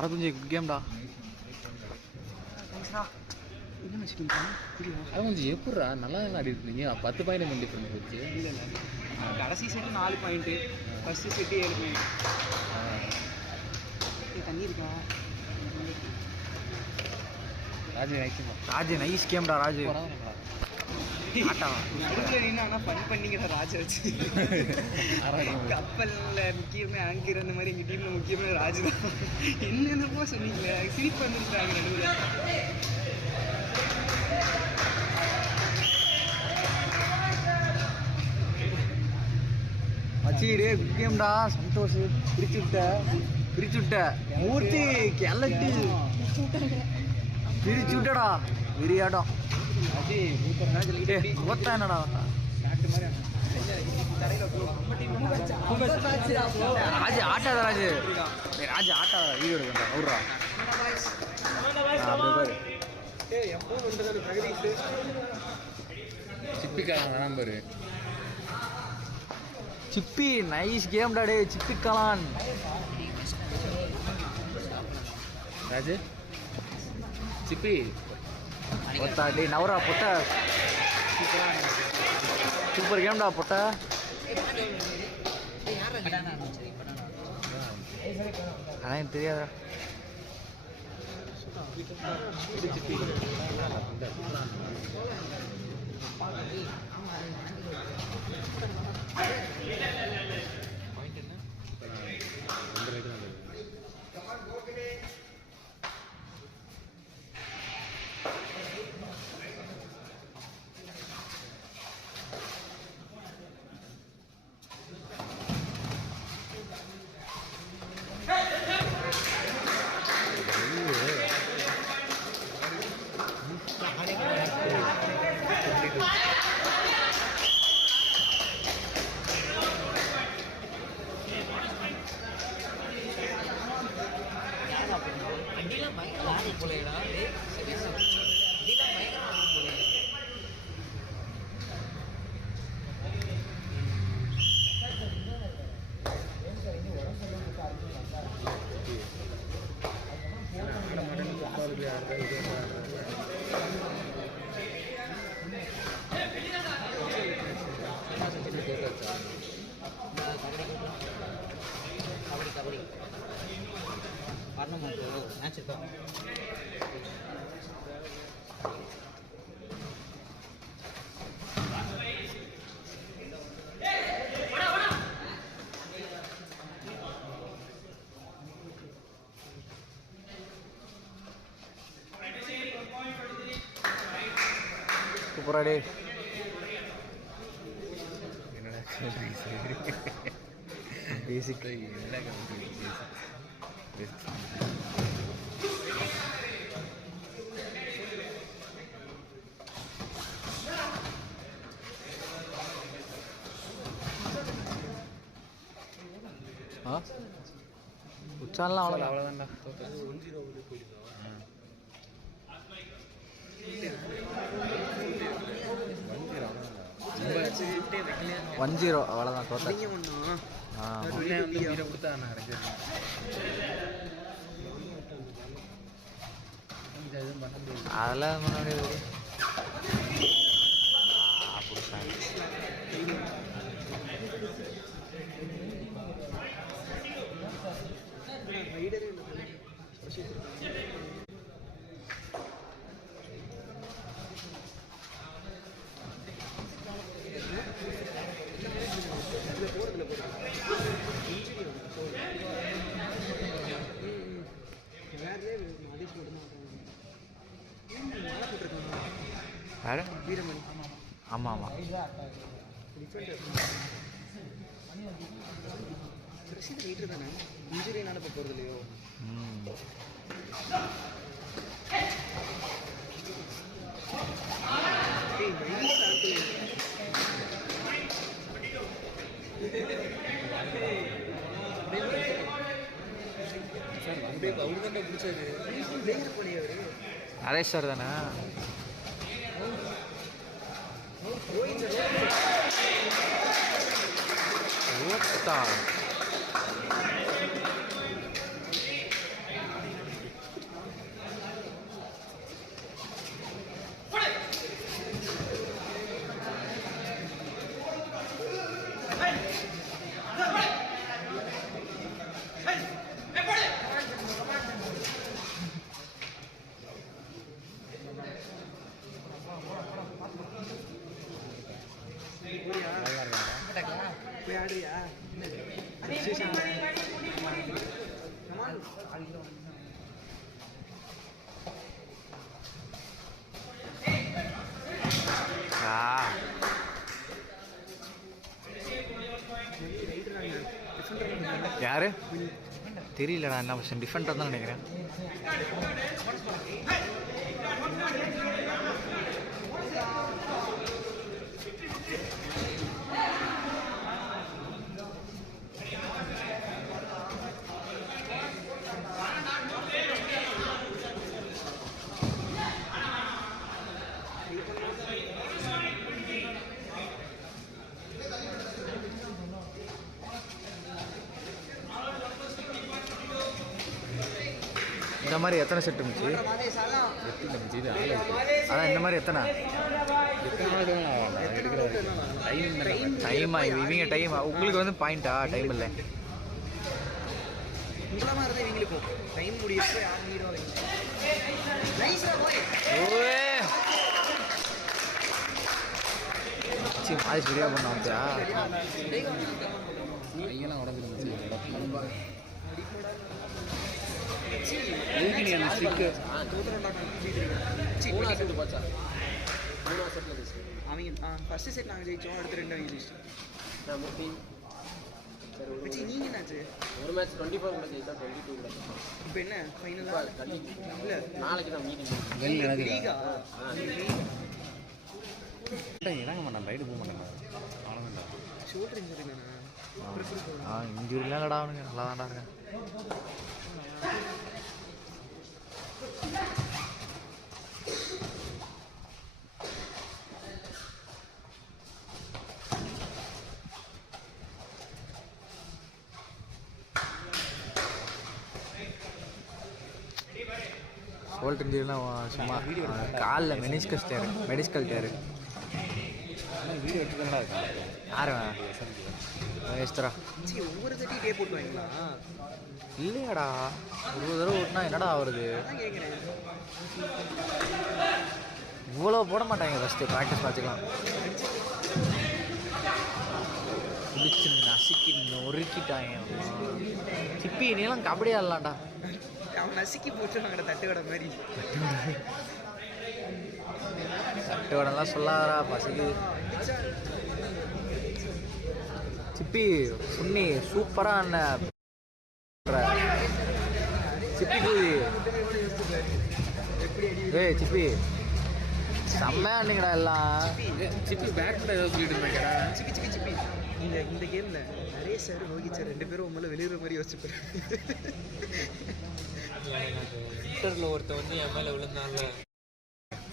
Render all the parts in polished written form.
65 கேம்டா. அது கொஞ்சம் எப்படா நல்லா ஆடி இருக்கீங்க. 10 பாயிண்ட் டிஃபரன்ஸ் வச்சு. இல்லை கடைசி set 4 point, first set 7 point. தண்ணி இருக்கா? ராஜு நைஸ் கேம்டா. ராஜு ஆனால் ஃபன் பண்ணிக்கிற ராஜை வச்சு கப்பலில் முக்கியமே ஆங்கர் அந்த மாதிரி எங்கள் டீமில் முக்கியமே ராஜு தான். என்னென்னப்போ சொன்னீங்களே, சிரிப்பு வந்துருக்குறாங்க நடுவில். மச்சீடு கேம்டா. சந்தோஷ் பிரிச்சு விட்ட மூர்த்தி கிளட்டு பிரிச்சு விட்டடா. விரியாடம் ஓத்தா என்னடா ராஜு ஆட்டாத. ராஜு ராஜு ஆட்டாத. வீடியோ எடுக்கா விட்றா. சிப்பிக்காரன் நம்பரு சிப்பி நைஸ் கேம்டா. டே சிப்பிக்கலான் ராஜு சிப்பி ஒத்தா. டே நவரா பொட்ட. சூப்பர் கேம்டா பொட்ட. ஆனால் எனக்கு தெரியாதா. கபடி வரணும் மேட்ச் இருக்கா? சூப்பராடே. என்னடா பேசிக் உச்சாலாம் அவ்வளோதான்டா. 1-0 அவ்வளோதான் தோத்தா. அதெல்லாம் முன்னாடி வீரமணி. ஆமாம் ஆமாம். ரசீது லீட்டர் தானே, இன்ஜுரினால இப்போ போகிறது இல்லையோ. அவரு தான் பிடிச்சாரு. நரேஷ் சார் தானே. ஓட்டா ஆடுறியா யாரு தெரியலடா, என்ன டிஃபரெண்டாக தான் நினைக்கிறேன். இந்த மாதிரி எத்தனை செட் இருந்துச்சு? அதான் இந்த மாதிரி எத்தனை டைமா? இவங்க டைம் உங்களுக்கு வந்து பாயிண்டா? டைம் இல்லை அது சரியா பண்ணா கையெல்லாம் உடஞ்சிருந்துச்சு. ஃபர்ஸ்ட் செட் நாங்கள் ஜெயிச்சோம், அடுத்து 2 அவங்க ஜெயிச்சோம். நீங்கள் என்னாச்சு? ஒரு மேட்ச் 24 கூட ஜெயிச்சா 22 கூட. இப்போ என்ன ஃபைனலாக இல்லை நாளைக்கு தான் மீட்டிங். லீகா இறங்க மாட்டேன், ரைடு போக மாட்டேன். அவ்வளோதான்டா. ஷோல்டர் இன்ஜுரி தானே? இன்ஜுரிலாம் இல்லடா, அவனுங்க நல்லா தான்டா இருக்கேன். ஷோல்டர் இன்ஜுரிலாம் சும்மா காலில் மெடிஸ்கல் டேரு. வீடியோ எடுத்துதான் இருக்கான். யார் வேஸ்டரா? ஒவ்வொரு தட்டி டே போட்டுவாங்களா? இல்லையாடா, ஒரு தடவை ஓட்டினா என்னடா ஆகுறது? இவ்வளோ போட மாட்டாங்க ஃபஸ்ட்டு ப்ராக்டிஸ் மேட்சுக்கலாம். பிடிச்சி நசுக்கி நொறுக்கிட்டாங்க. சிப்பி நீலாம் கபடி ஆடலாம்டா. அவன் நசுக்கி போட்டுருவாங்கடா தட்டு வடை மாதிரி. தட்டு வடைலாம் சொல்லாதடா, பசிக்கு. சிப்பி சுண்ணி சூப்பராக என்ன சிப்பி கூதி. ஏய் சிப்பி செம்மையா அன்னைக்கடா எல்லாம். சிப்பி பேட்டில் ஏதோ சொல்லிட்டு இருந்தேங்கடா. சிப்பி இந்த கேமில் நிறைய சார் ரோஹித் சார் 2 பேரும் உங்களை வெளியிற மாதிரி யோசிச்சுப்பாரு. ட்விட்டரில் ஒருத்தர் வந்து என் மேலே விழுந்தாங்க.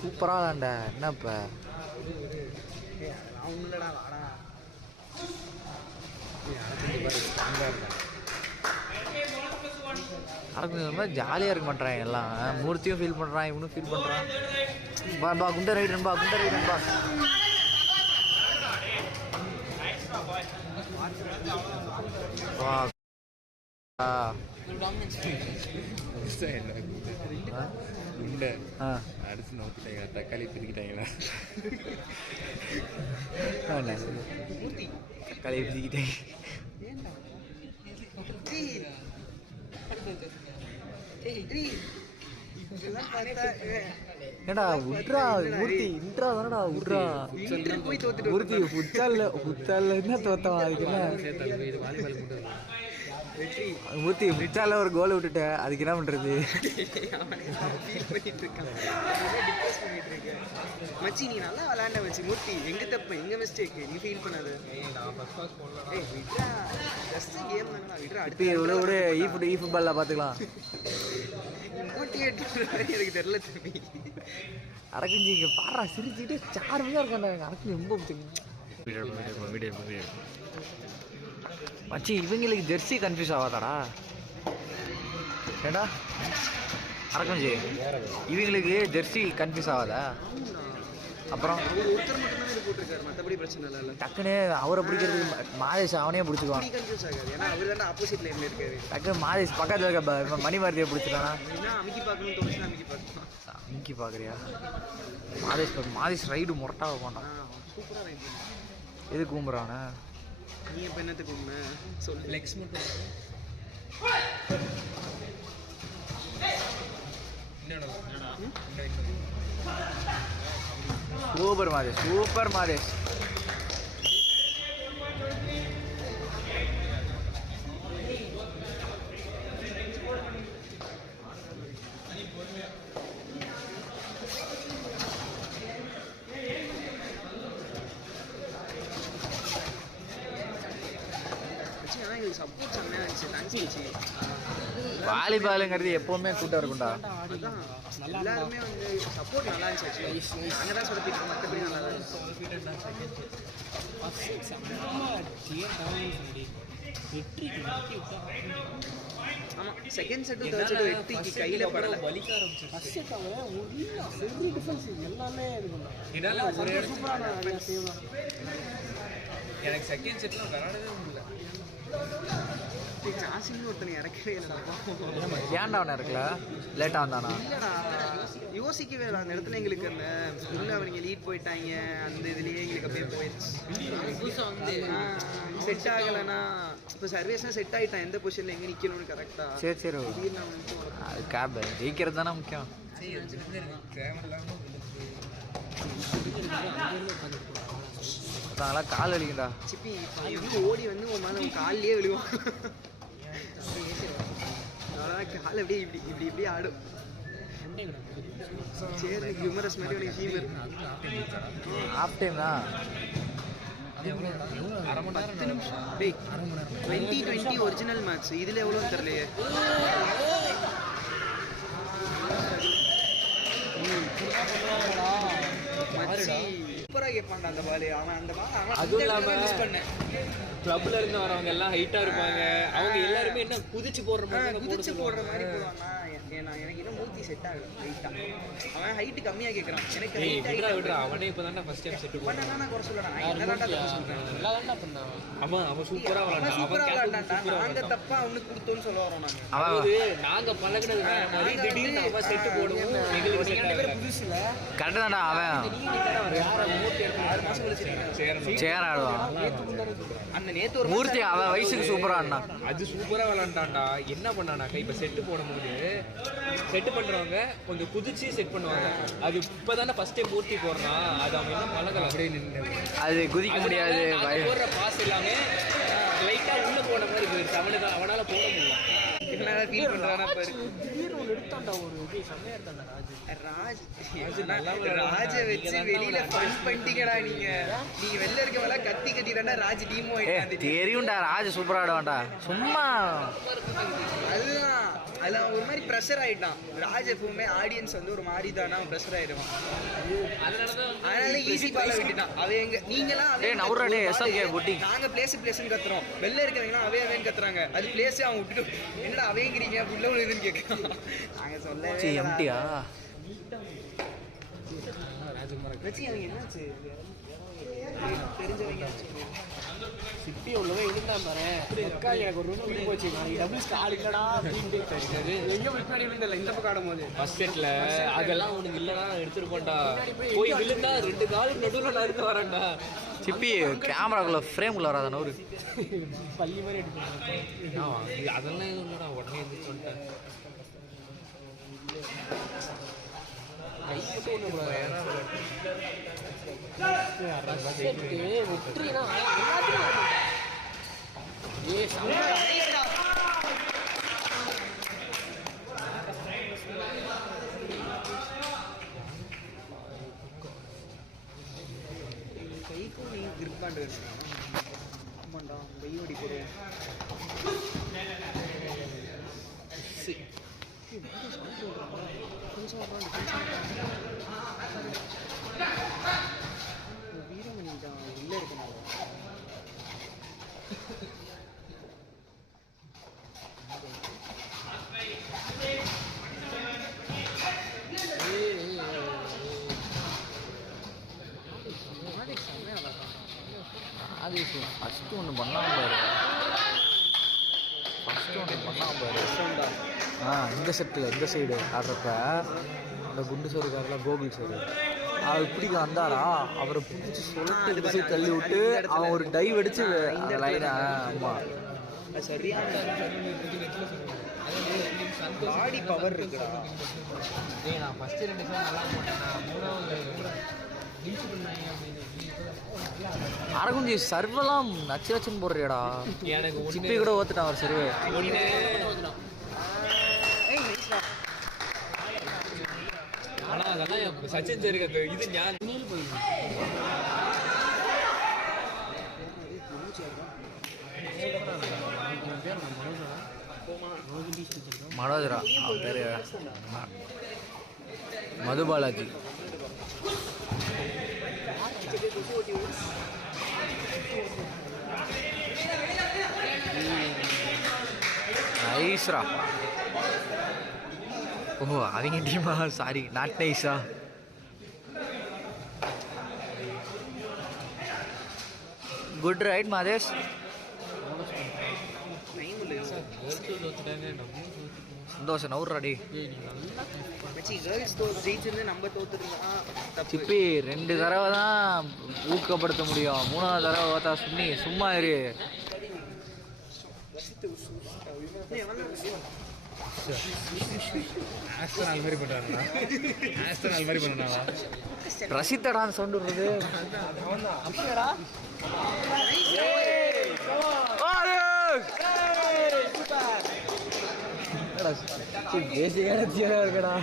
சூப்பராக தான்டா. என்ன இப்போ அவங்களடா வாடா மாதிரி ஜாலியாக இருக்க மாட்டேறாங்க எல்லாம். மூர்த்தியும் ஃபீல் பண்ணுறான், இவனும் ஃபீல் பண்ணுறான். பா குண்டர் ரைடன்பா, குண்டர் ரைடன்பா. அடிச்சு நோக்கிட்டாங்க, தக்காளி பிரிக்கிட்டாங்களா? தக்காளி பிரிக்கிட்டாங்க. ஏடா விட்ரா மூர்த்தி, இன்ட்ரா தானடா விட்ரா. மூர்த்தி புத்தால என்ன தோத்தவன்? அதுக்கு என்ன மூர்த்தி புத்தால ஒரு கோல் விட்டுட்டேன், அதுக்கு என்ன பண்றது? மச்சி நீ நல்லா விளையாண்ட மச்சி. மூர்த்தி எங்க தப்பு, எங்க மிஸ்டேக், நீ ஃபீல் பண்ணாத. அடுத்து எவ்வளோ விட ஈ ஃபுட்பாலில் பார்த்துக்கலாம். எனக்கு தெரியல திரும்பி அடக்குஞ்சி இங்கே பாடுறா சிரிச்சுட்டு சார்மையாக இருக்காண்டாங்க. அடக்கு ரொம்ப மச்சி இவங்களுக்கு ஜெர்சி கன்ஃபியூஸ் ஆகாதாடா? ஏடா அடக்குஞ்சி இவங்களுக்கு ஜெர்சி கன்ஃபியூஸ் ஆகாதா? அப்புறம் ஒருத்தர் மட்டும் தான் இது போட்டிருக்காரு, மற்றபடி பிரச்சனை இல்லை. டக்குன்னு அவரை பிடிக்கிறதுக்கு மாதேஷ் அவனே பிடிச்சிக்குவான். கன்ஃபியூஸ் ஆகாது, ஏன்னா அவர் தான் ஆப்போசிட் லைன்ல இருக்காரு. டக்குன்னு மாதேஷ் பக்கத்தில் இருக்க மணிமாரதியை பிடிச்சிட்டானா? அமைக்கி பார்க்கணும்னு தோணுச்சுன்னா அமைக்கி பார்க்கலாம். அமைக்கி பார்க்குறியா? மாதேஷ் ரைடு முரட்டாக போனான். சூப்பராக ரைட் எது கூம்புறானே? நீ இப்போ என்னத்துக்கு உண்மை சொல்லு. ஃப்ளெக்ஸ் மட்டும் சூப்பர் மாதேஷ், சூப்பர் மாதேஷ். ஆனால் எங்களுக்கு சப்போர்ட் செம்மையாக இருந்துச்சு. தேங்க்ஸ் வச்சு வாலிபாலுங்கிறது எப்போவுமே கூட்டம் இருக்கும்டா. அதுதான் எல்லாருமே வந்து சப்போர்ட் நல்லா இருந்துச்சு. அங்கே தான் சொல்லிட்டு மற்றபடி நல்லா தான் ஆமாம். செகண்ட் செட்டு தேர்ட் செட்டு வெற்றிக்கு கையில் படலை. வலிக்க ஆரம்பிச்சு. எனக்கு செகண்ட் செட்லாம் விளையாடவே முடியல. ஜாசின்னு ஒருத்தனை இறக்கவே இல்லைடா. ஏன்டா அவனை இருக்கல, லேட்டாக வந்தானா? இல்லைடா, யோசிக்கவே இல்லை அந்த இடத்துல. எங்களுக்கு அந்த உள்ள அவங்க லீட் போயிட்டாங்க, அந்த இதுலேயே எங்களுக்கு அப்படியே போயிடுச்சு. செட் ஆகலைன்னா இப்போ சர்வீஸ்னால் செட் ஆகிட்டான், எந்த பொசிஷனில் எங்கே நிற்கணும்னு கரெக்டாக. சரி சரி, அது கேப் ஜெயிக்கிறது தானே முக்கியம். அதனால கால் வலிக்குண்டா. சிப்பி வந்து ஓடி வந்து ஒரு மாதிரி கால்லேயே விழுவான். அவ்வளோதான், கால் அப்படியே இப்படி இப்படி இப்படி ஆடும். சரி, ஹியூமரஸ் மாதிரி உனக்கு ஃபீவர். ஆஃப் டைம் தான். 10 நிமிஷம். டேய் 2020 ஒரிஜினல் மேட்ச் இதில் எவ்வளோன்னு தெரியலையே. சூப்பராக கேட்பான்டா அந்த பால். அவன் அந்த பால் அதுவும் இல்லாமல் மிஸ் பண்ணேன். கிளப்ல இருந்து வரவங்க எல்லாம் ஹைட்டா இருப்பாங்க. அவங்க எல்லாருமே என்ன குதிச்சு போடுற மாதிரி குதிச்சு போடுற மாதிரி போடுவாங்க. எனக்கு இன்னும் மூர்த்தி செட் ஆகல ஹைட்டா. அவன் ஹைட்டு கம்மியாக கேட்குறான். எனக்கு விடுறா அவனே இப்போ தானே ஃபர்ஸ்ட் டைம் செட் பண்ணா நான் குறை சொல்லலாம். என்னடா சொல்றேன், நல்லா தான்டா பண்ணான். அவன் சூப்பரா விளையாண்டான். நாங்க தப்பா அவனுக்கு கொடுத்தோன்னு சொல்ல வரோம். நாங்க அதாவது நாங்க பழகினது வேற மாதிரி. திடீர்னு அவன் செட்டு போடுவோம். எங்களுக்கு செட் புதுசுல கரெக்டு தான்டா. அவன் 6 மாசம் கழிச்சு சேர் ஆடுவான். அந்த நேத்து ஒரு மூர்த்தி அவன் வயசுக்கு சூப்பரா ஆடினா. அது சூப்பரா விளையாண்டான்டா. என்ன பண்ணானாக்கா இப்போ செட்டு போடும்போது செட்டு பண்றவங்க கொஞ்சம் குதிச்சு செட் பண்ணுவாங்க. அது இப்பதானே ஃபர்ஸ்ட் டைம் மூர்த்தி போடுறான். அது அவன் என்ன பழகல, அப்படியே நின்று அது குதிக்க முடியாது. போடுற பாஸ் எல்லாமே லைட்டா உள்ள போன மாதிரி போயிடுச்சு. அவனால போட முடியல. என்ன ஃபீல் பண்றானா பாரு. ராஜ வச்சு வெளியில ஃபன் பண்ணிட்டீங்கடா நீங்க. நீங்க வெளில இருக்கவங்கள கத்தி கட்டிடா ராஜ் டீம் ஆயிட்டான். தெரியும்டா, ராஜ் சூப்பரா ஆடுவான்டா. சும்மா அதுதான் ஒரு மாதிரி ப்ரெஷர் ஆயிட்டான். ராஜ் எப்பவுமே ஆடியன்ஸ் வந்து ஒரு மாதிரி தானா ப்ரெஷர் ஆயிடுவான். அதனால ஈஸி பால விட்டுட்டான். அவ எங்க நீங்களாம் நாங்க பிளேஸ்ன்னு கத்துறோம். வெளில இருக்கிறவங்களாம் அவேன்னு கத்துறாங்க. அது பிளேஸே அவங்க விட்டுட்டு என்னடா அவேங்கிறீங்க உள்ள இதுன்னு கேட்கலாம். நாங்க சொல்லவே எம்டியா வச்சு அவங்க என்னாச்சு தெரிஞ்சவங்க சிப்பி உள்ளவே விழுந்தான் பாரு. எனக்கு ஒரு ரூம் விட்டு போச்சு. டபுள்ஸ் ஆள் இல்லடா அப்படின்ட்டு எங்க முன்னாடி விழுந்தல இந்த பக்கம் ஆடும் போது ஃபர்ஸ்ட் செட்ல அதெல்லாம் உனக்கு இல்லடா எடுத்துருக்கோண்டா. போய் விழுந்தா 2 காலுக்கு நடுவில் நான் இருந்து வரேன்டா. சிப்பி கேமராக்குள்ள ஃப்ரேம்குள்ள வராத நூறு பள்ளி மாதிரி எடுத்து அதெல்லாம் எதுவும் இல்லடா. உடனே எந்திரிச்சு வந்துட்டேன். கை மட்டும் ஒன்று வெற்றினா கைக்கும் நீ கிரிப்பாண்டு ஆமாண்டா கையோடி போடுவோம். வீரமணி தான் உள்ளே இருக்கணும். அது ஃபஸ்ட்டு ஒன்று பண்ணாம பாரு. இந்த செட்டில் இந்த சைடு ஆடுறப்ப அந்த குண்டு சோறுக்காரில் கோகுல் சார் அவர் பிடிக்க வந்தாரா அவரை பிடிச்சி சொல்லிட்டு தள்ளி விட்டு அவன் ஒரு டைவ் அடிச்சு அந்த லைனா. ஆமா சரியான பாடி பவர் இருக்குடா. நான் ஃபர்ஸ்ட் 2 ஷோ நல்லா போட்டேன். நான் 3வது அரகுஞ்சி சர்வெல்லாம் நச்சு நச்சுன்னு போடுறியாடா. எனக்கு சிப்பி கூட ஓத்துட்டான் அவர் சர்வே. ஆனா அதெல்லாம் சச்சின் சார் இது மனோஜரா அவன் பேரு மதுபாலாஜி. நைஸ்ரா. ஓ அவங்க டீமா, சாரி நாட் நைஸா. Good right Mathesh. சந்தோஷம் நவுறாடி. சிப்பி 2 தடவை தான் ஊக்கப்படுத்த முடியும், 3வது தடவை பார்த்தா சுண்ணி சும்மா இரு. ரசித்தடான்னு சவுண்ட் விடுறது. தேசிய இருக்கடா.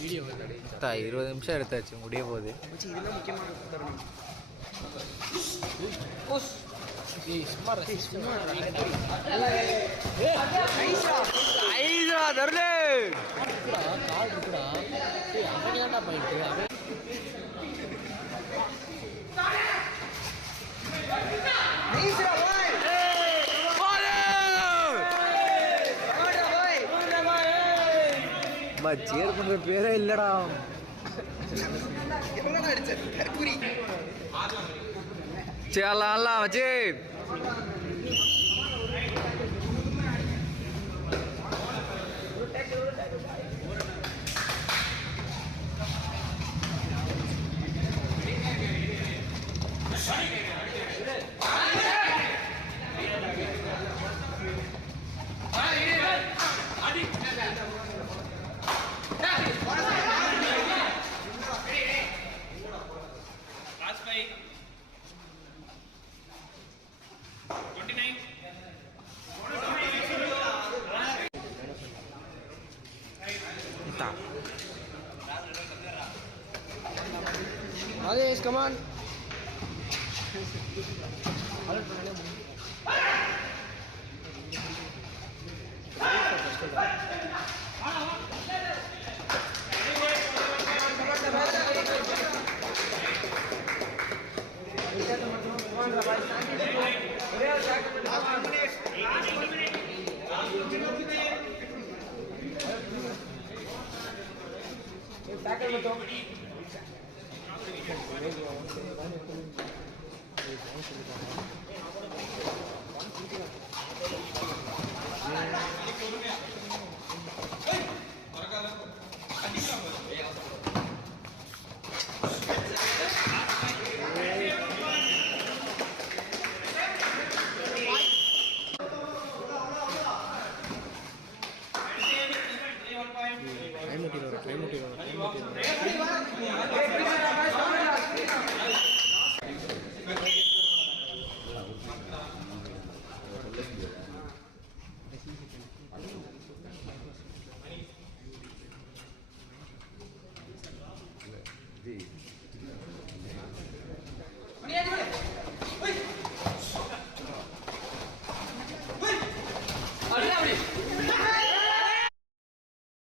வீடியோ 20 நிமிஷம் எடுத்தாச்சு, முடிய போகுது. கால் இருக்குடா. அவன் ஏன்டா போயிட்டு சேர் பண்ற பேரே இல்லடா. சேரலாம் வச்சு Alex, come on.